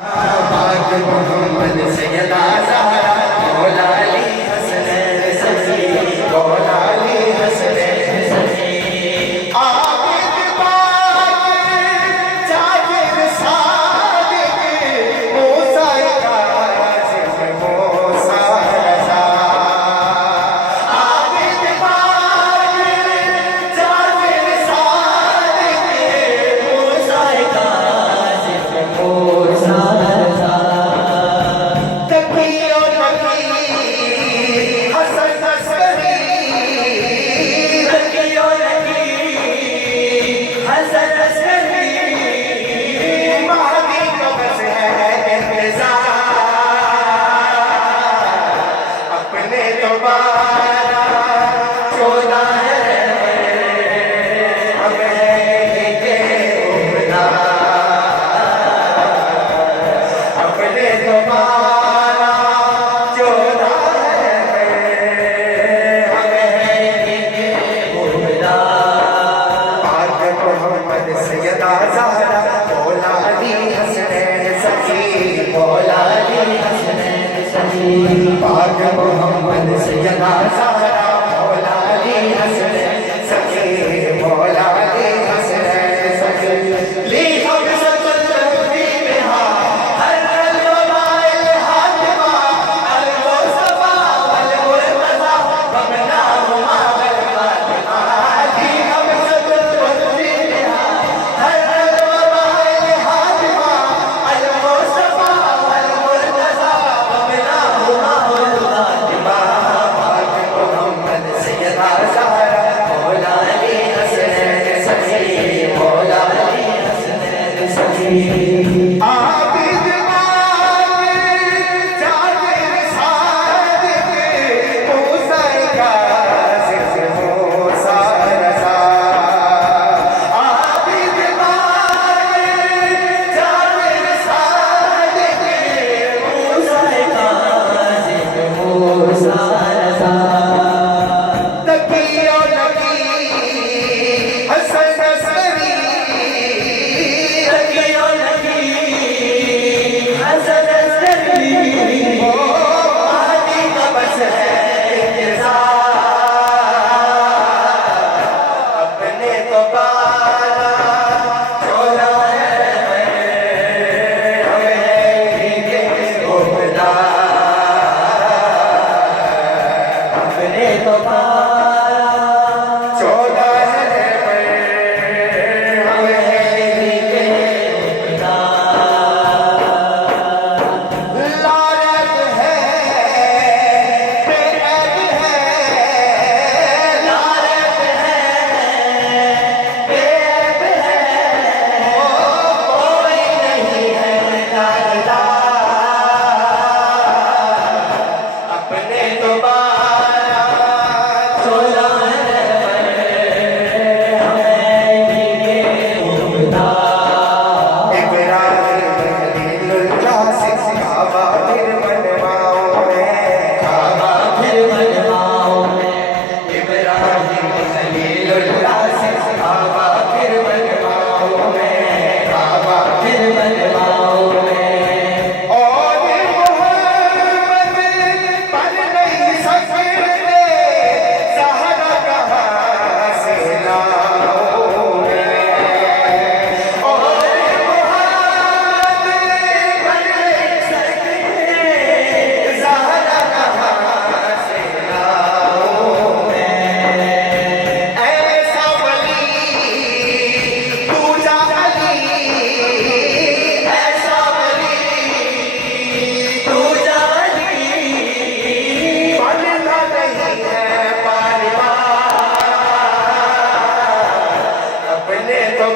पाक मोहम्मद सैयदा ज़हरा मौला अली हसनैन सखी मौला अली हसनैन सखी आबिद पाक जाकिर सादिक मूसा काज़िम मूसा रज़ा आबिद पाक जाकिर सादिक मूसा काज़िम मूसा पाक मोहम्मद सैयदा ज़हरा मौला अली हसनैन सखी मौला अली हसनैन सखी ली हम सल्लल्लाहु बिहा हर अलवाइल हातिमा अल मुस्तफा वल मुर्तज़ा वबना हुमा वल फातिमा ली हम सल्लल्लाहु बिहा हर अलवाइल हातिमा अल मुस्तफा वल मुर्तज़ा वबना हुमा वल फातिमा पाक मोहम्मद सैयदा ज़हरा मौला अली हसनैन सखी मौला अली हसनैन सखी आबिद पाक जाकिर सादिक मूसा काज़िम मूसा रज़ा आबिद पाक जाकिर सादिक मूसा काज़िम मूसा रज़ा तकी और नकी हसन असरी तकी और नकी हसन असरी ओ महदी का बस है इंतज़ार अपने तो बाला चोला है हमें भीगे घूमना अपने तो बाला चोला है हमें भीगे घूमना लालच है बेअद है लालच है बेअद है ओ कोई नहीं है लागता अपने तो बाला चोला है हमें भीगे घूमना इब्राहिम खलीलुल्लाह से काबा फिर बनवाओ काबा फिर बनवाओ इब्राहिम खलीलुल्लाह से काबा फिर बनवाओ काबा फिर बनवाओ और मोहम्मद पर नहीं सकते ज़हरा कहाँ से लाओगे और मोहम्मद पर नहीं सकते ज़हरा कहाँ से लाओगे ऐसा वली पूजा अली ऐसा वली पूजा अली बनना नहीं है पारिवार अपने तो